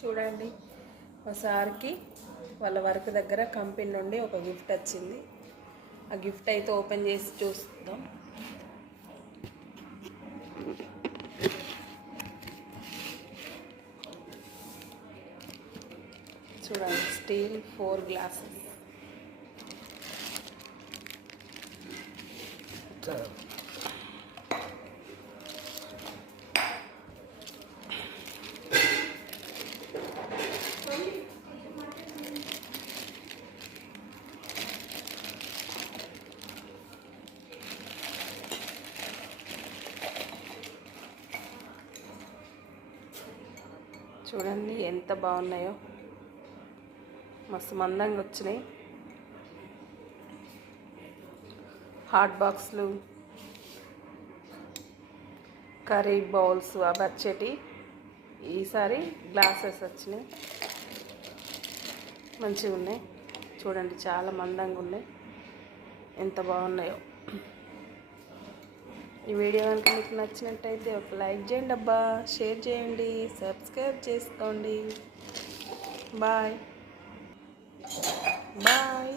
చూడండి మా సార్కి వాళ్ళ వర్క్ దగ్గర కంపెనీ నుండి ఒక గిఫ్ట్ వచ్చింది. ఆ గిఫ్ట్ అయితే ఓపెన్ చేసి చూస్తాం. చూడండి, స్టీల్ 4 గ్లాసెస్. చూడండి ఎంత బాగున్నాయో, మస్తు మందంగా వచ్చినాయి. హాట్ బాక్స్లు, కర్రీ బౌల్స్ అవి వచ్చేటి. ఈసారి గ్లాసెస్ వచ్చినాయి, మంచిగా ఉన్నాయి. చూడండి చాలా మందంగా ఉన్నాయి, ఎంత బాగున్నాయో. ఈ వీడియో కనుక మీకు నచ్చినట్టయితే ఒక లైక్ చేయండి అబ్బా, షేర్ చేయండి, సబ్స్క్రైబ్ చేసుకోండి. Bye bye.